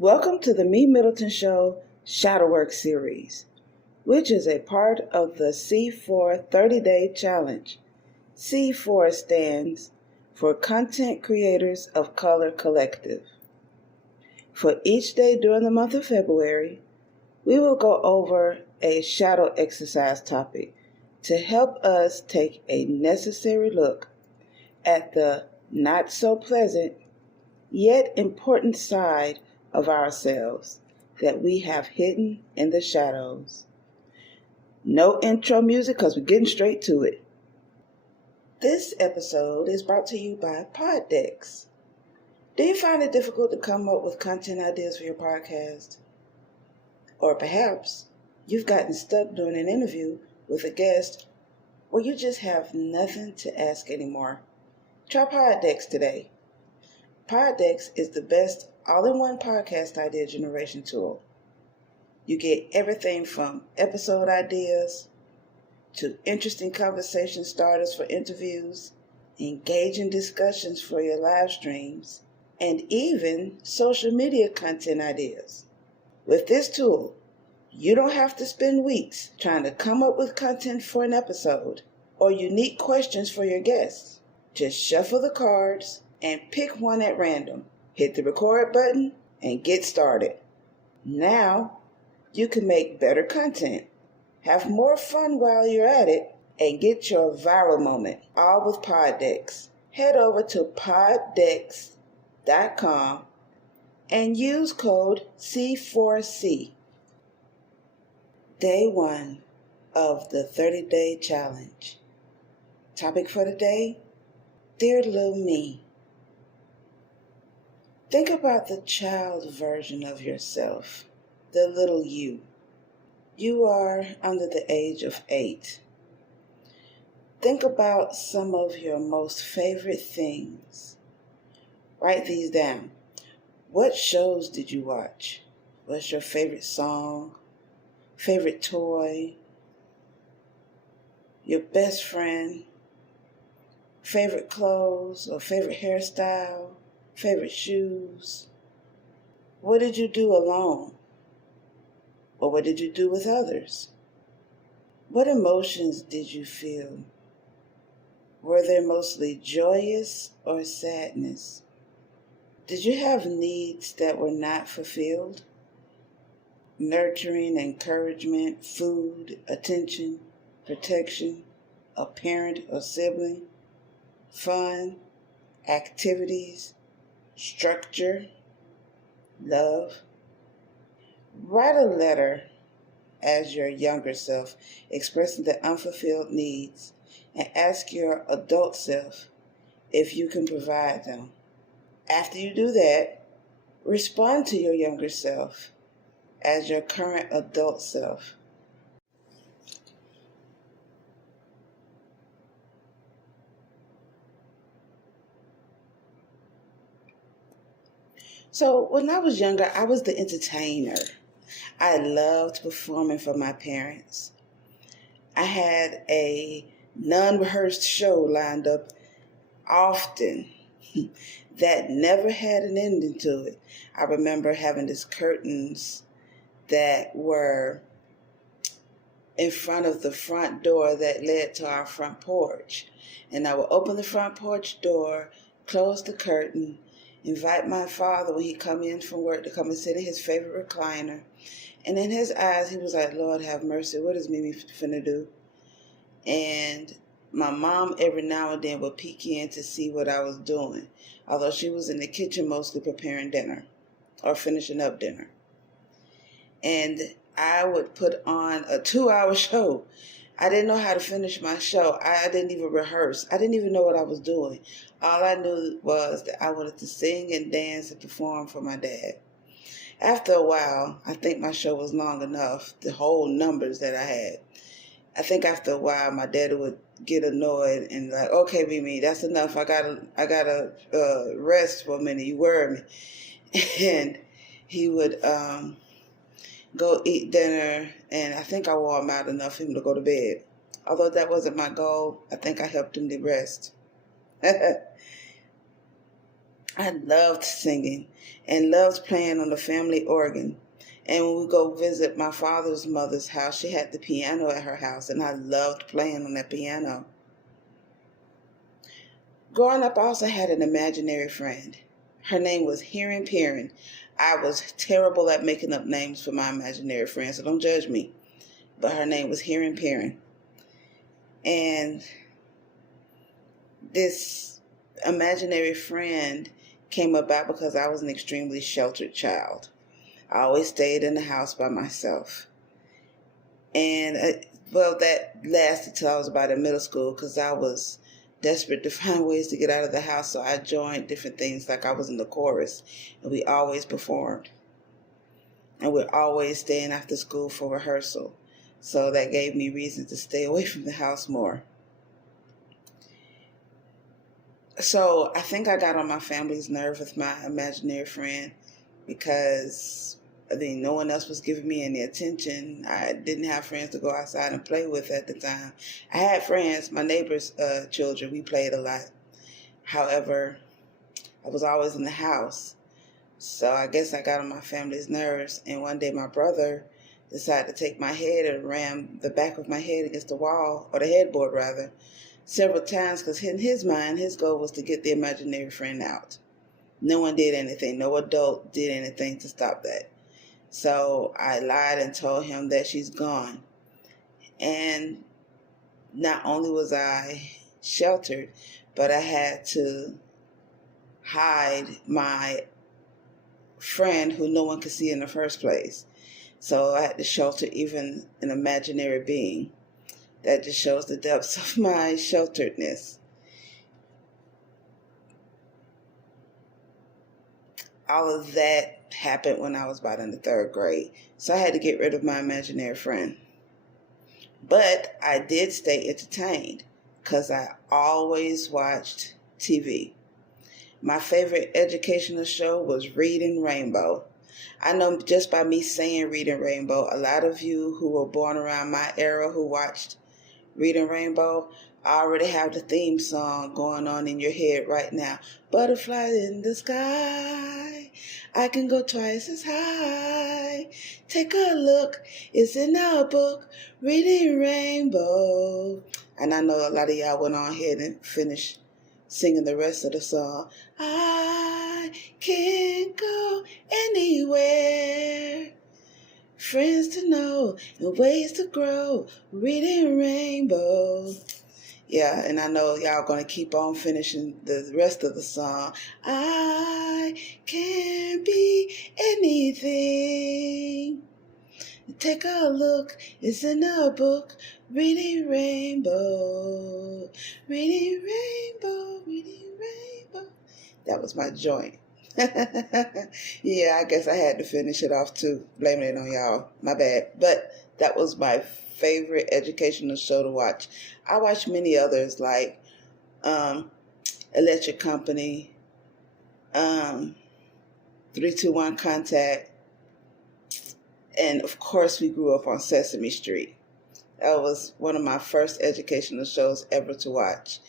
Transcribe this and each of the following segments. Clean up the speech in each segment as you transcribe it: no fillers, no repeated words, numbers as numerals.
Welcome to the MeMyddleton Show Shadowwork series, which is a part of the C4 30-Day Challenge. C4 stands for Content Creators of Color Collective. For each day during the month of February, we will go over a shadow exercise topic to help us take a necessary look at the not so pleasant yet important side of ourselves that we have hidden in the shadows. No intro music because we're getting straight to it. This episode is brought to you by Poddex. Do you find it difficult to come up with content ideas for your podcast? Or perhaps you've gotten stuck doing an interview with a guest or you just have nothing to ask anymore? Try Poddex today. Poddex is the best all-in-one podcast idea generation tool. You get everything from episode ideas to interesting conversation starters for interviews, engaging discussions for your live streams, and even social media content ideas. With this tool, you don't have to spend weeks trying to come up with content for an episode or unique questions for your guests. Just shuffle the cards and pick one at random. Hit the record button and get started. Now, you can make better content, have more fun while you're at it, and get your viral moment, all with Poddex. Head over to poddex.com and use code C4C. Day 1 of the 30-Day Challenge. Topic for today: Dear Little Me. Think about the child version of yourself, the little you. You are under the age of 8. Think about some of your most favorite things. Write these down. What shows did you watch? What's your favorite song? Favorite toy? Your best friend? Favorite clothes or favorite hairstyle? Favorite shoes? What did you do alone? Or what did you do with others? What emotions did you feel? Were they mostly joyous or sadness? Did you have needs that were not fulfilled? Nurturing, encouragement, food, attention, protection, a parent or sibling, fun, activities, structure, love. Write a letter as your younger self expressing the unfulfilled needs and ask your adult self if you can provide them. After you do that, respond to your younger self as your current adult self. So when I was younger, I was the entertainer. I loved performing for my parents. I had a non-rehearsed show lined up often that never had an ending to it. I remember having these curtains that were in front of the front door that led to our front porch. And I would open the front porch door, close the curtain, invite my father when he come in from work to come and sit in his favorite recliner. And in his eyes, he was like, Lord have mercy, what is Mimi finna do? And my mom every now and then would peek in to see what I was doing, although she was in the kitchen mostly preparing dinner or finishing up dinner. And I would put on a 2-hour show. I didn't know how to finish my show. I didn't even rehearse. I didn't even know what I was doing. All I knew was that I wanted to sing and dance and perform for my dad. After a while, I think my show was long enough, the whole numbers that I had. I think after a while, my daddy would get annoyed and like, okay, Mimi, that's enough. I gotta rest for a minute. You worry me. And he would go eat dinner, and I think I wore him out enough for him to go to bed. Although that wasn't my goal, I think I helped him to rest. I loved singing and loved playing on the family organ. And when we go visit my father's mother's house, she had the piano at her house, and I loved playing on that piano. Growing up, I also had an imaginary friend. Her name was Hearing Perrin. I was terrible at making up names for my imaginary friends, so don't judge me. But her name was Hearing Perrin. And this imaginary friend came about because I was an extremely sheltered child. I always stayed in the house by myself. And, that lasted till I was about in middle school because I was desperate to find ways to get out of the house. So I joined different things, like I was in the chorus, and we always performed. And we're always staying after school for rehearsal. So that gave me reason to stay away from the house more. So I think I got on my family's nerve with my imaginary friend because no one else was giving me any attention. I didn't have friends to go outside and play with at the time. I had friends, my neighbors' children. We played a lot. However, I was always in the house. So I guess I got on my family's nerves. And one day my brother decided to take my head and ram the back of my head against the wall, or the headboard rather, several times, because in his mind, his goal was to get the imaginary friend out. No one did anything. No adult did anything to stop that. So I lied and told him that she's gone. And not only was I sheltered, but I had to hide my friend who no one could see in the first place. So I had to shelter even an imaginary being. That just shows the depths of my shelteredness. All of that happened when I was about in the 3rd grade. So I had to get rid of my imaginary friend. But I did stay entertained because I always watched TV. My favorite educational show was Reading Rainbow. I know just by me saying Reading Rainbow, a lot of you who were born around my era who watched Reading Rainbow, I already have the theme song going on in your head right now. Butterflies in the sky, I can go twice as high. Take a look, it's in our book, Reading Rainbow. And I know a lot of y'all went on ahead and finished singing the rest of the song. I can go anywhere. Friends to know and ways to grow, Reading Rainbow. Yeah, and I know y'all going to keep on finishing the rest of the song. I can be anything. Take a look, it's in a book, Reading Rainbow. Reading Rainbow, Reading Rainbow. That was my joint. Yeah, I guess I had to finish it off too. Blaming it on y'all. My bad. But that was my favorite educational show to watch. I watched many others like Electric Company, 321 Contact, and of course we grew up on Sesame Street. That was one of my first educational shows ever to watch.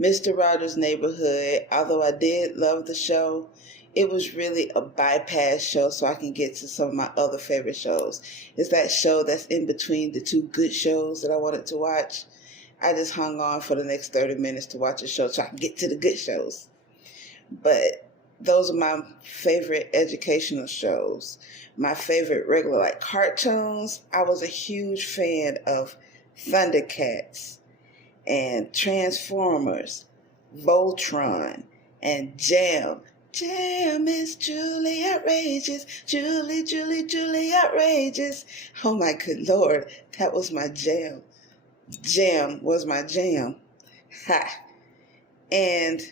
Mr. Rogers' Neighborhood, although I did love the show, it was really a bypass show so I can get to some of my other favorite shows. It's that show that's in between the two good shows that I wanted to watch. I just hung on for the next 30 minutes to watch a show so I can get to the good shows. But those are my favorite educational shows. My favorite regular, like cartoons, I was a huge fan of Thundercats and Transformers, Voltron, and Jam. Jam is truly outrageous. Julie outrageous. Oh my good Lord, that was my jam. Jam was my jam. Ha. And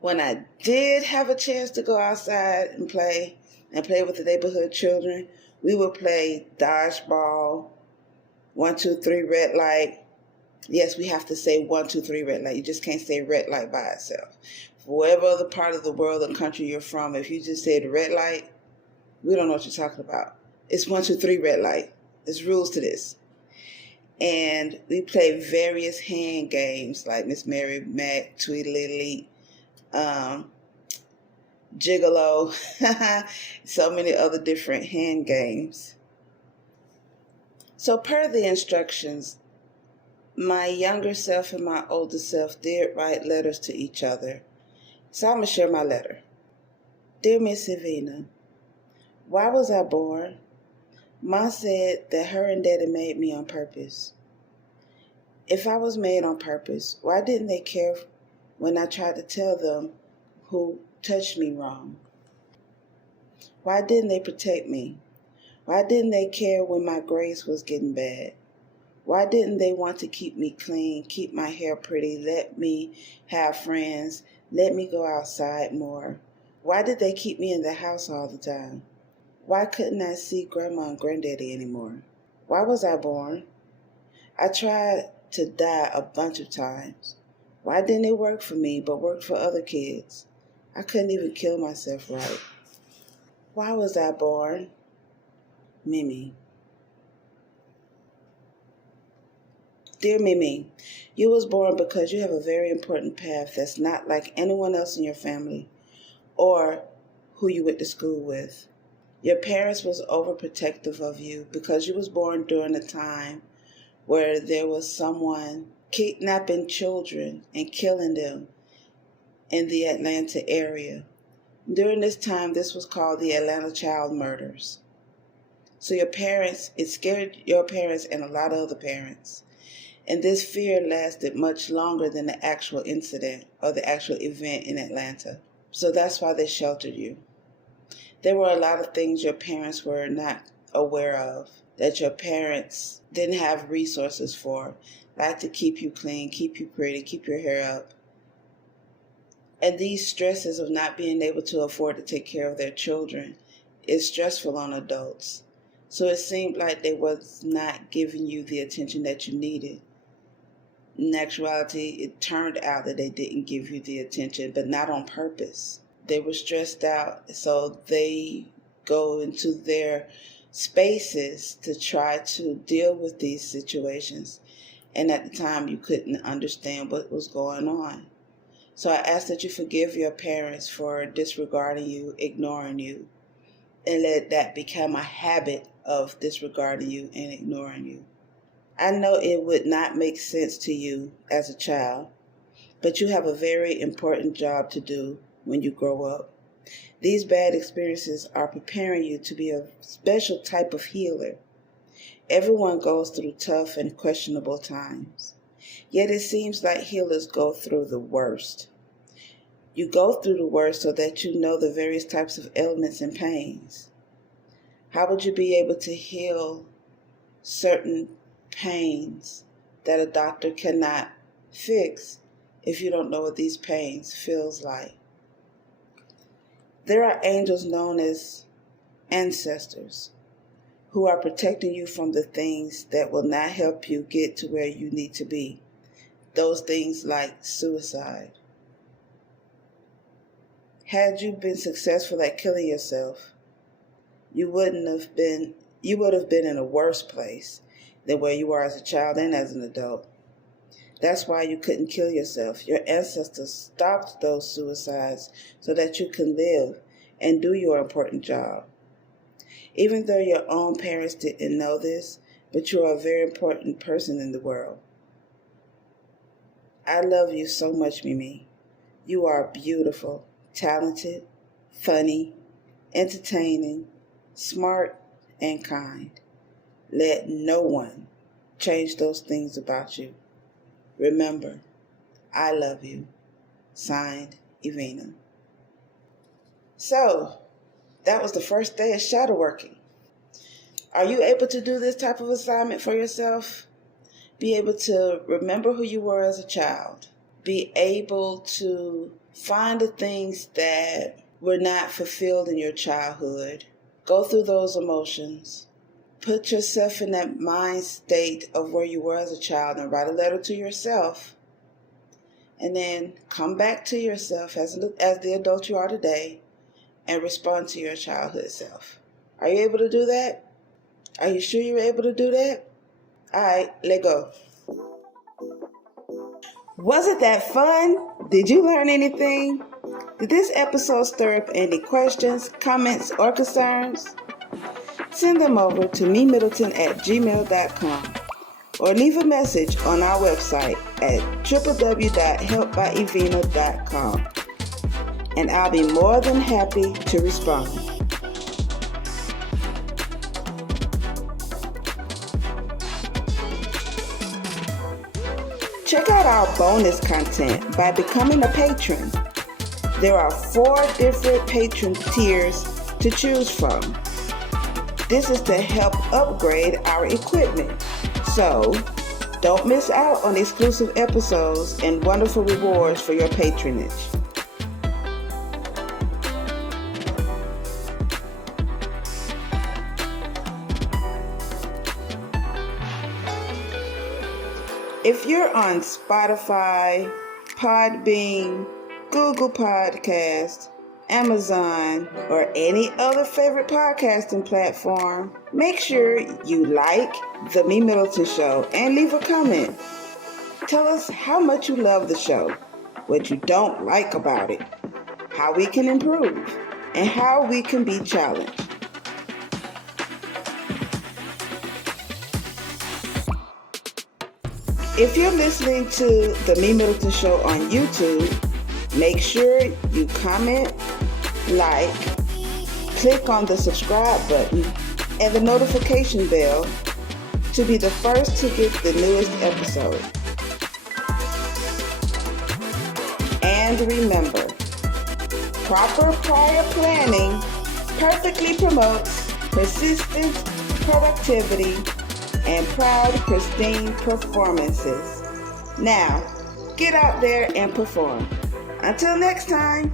when I did have a chance to go outside and play with the neighborhood children, we would play dodgeball, 1, 2, 3 red light. Yes, we have to say 1, 2, 3 red light. You just can't say red light by itself. Whatever other part of the world or country you're from, if you just said red light, we don't know what you're talking about. It's 1, 2, 3 red light. There's rules to this. And we play various hand games like Miss Mary Mac, Tweedledee, Gigolo, so many other different hand games. So per the instructions, my younger self and my older self did write letters to each other. So I'm going to share my letter. Dear Miss Evina, why was I born? Ma said that her and Daddy made me on purpose. If I was made on purpose, why didn't they care when I tried to tell them who touched me wrong? Why didn't they protect me? Why didn't they care when my grades was getting bad? Why didn't they want to keep me clean, keep my hair pretty, let me have friends, let me go outside more? Why did they keep me in the house all the time? Why couldn't I see Grandma and Granddaddy anymore? Why was I born? I tried to die a bunch of times. Why didn't it work for me but worked for other kids? I couldn't even kill myself right. Why was I born? Mimi. Dear Mimi, you was born because you have a very important path that's not like anyone else in your family or who you went to school with. Your parents was overprotective of you because you was born during a time where there was someone kidnapping children and killing them in the Atlanta area. During this time, this was called the Atlanta Child Murders. So it scared your parents and a lot of other parents. And this fear lasted much longer than the actual incident or the actual event in Atlanta. So that's why they sheltered you. There were a lot of things your parents were not aware of, that your parents didn't have resources for, like to keep you clean, keep you pretty, keep your hair up. And these stresses of not being able to afford to take care of their children is stressful on adults. So it seemed like they was not giving you the attention that you needed. In actuality, it turned out that they didn't give you the attention, but not on purpose. They were stressed out, so they go into their spaces to try to deal with these situations. And at the time, you couldn't understand what was going on. So I ask that you forgive your parents for disregarding you, ignoring you, and let that become a habit of disregarding you and ignoring you. I know it would not make sense to you as a child, but you have a very important job to do when you grow up. These bad experiences are preparing you to be a special type of healer. Everyone goes through tough and questionable times, yet it seems like healers go through the worst. You go through the worst so that you know the various types of ailments and pains. How would you be able to heal certain pains that a doctor cannot fix if you don't know what these pains feels like? There are angels known as ancestors who are protecting you from the things that will not help you get to where you need to be. Those things like suicide. Had you been successful at killing yourself, you would have been in a worse place than where you are as a child and as an adult. That's why you couldn't kill yourself. Your ancestors stopped those suicides so that you can live and do your important job. Even though your own parents didn't know this, but you are a very important person in the world. I love you so much, Mimi. You are beautiful, talented, funny, entertaining, smart, and kind. Let no one change those things about you. Remember, I love you. Signed, Evina. So, that was the first day of shadow working. Are you able to do this type of assignment for yourself? Be able to remember who you were as a child. Be able to find the things that were not fulfilled in your childhood. Go through those emotions. Put yourself in that mind state of where you were as a child and write a letter to yourself. And then come back to yourself as the adult you are today and respond to your childhood self. Are you able to do that? Are you sure you're able to do that? All right, let go. Wasn't that fun? Did you learn anything? Did this episode stir up any questions, comments, or concerns? Send them over to MeMyddleton@gmail.com or leave a message on our website at www.helpbyevina.com, and I'll be more than happy to respond. Check out our bonus content by becoming a patron. There are 4 different patron tiers to choose from. This is to help upgrade our equipment. So, don't miss out on exclusive episodes and wonderful rewards for your patronage. If you're on Spotify, Podbean, Google Podcasts, Amazon, or any other favorite podcasting platform, make sure you like The MeMyddleton Show and leave a comment. Tell us how much you love the show, what you don't like about it, how we can improve, and how we can be challenged. If you're listening to The MeMyddleton Show on YouTube, make sure you comment, like, click on the subscribe button and the notification bell to be the first to get the newest episode. And remember, proper prior planning perfectly promotes persistent productivity and proud, pristine performances. Now, get out there and perform. Until next time.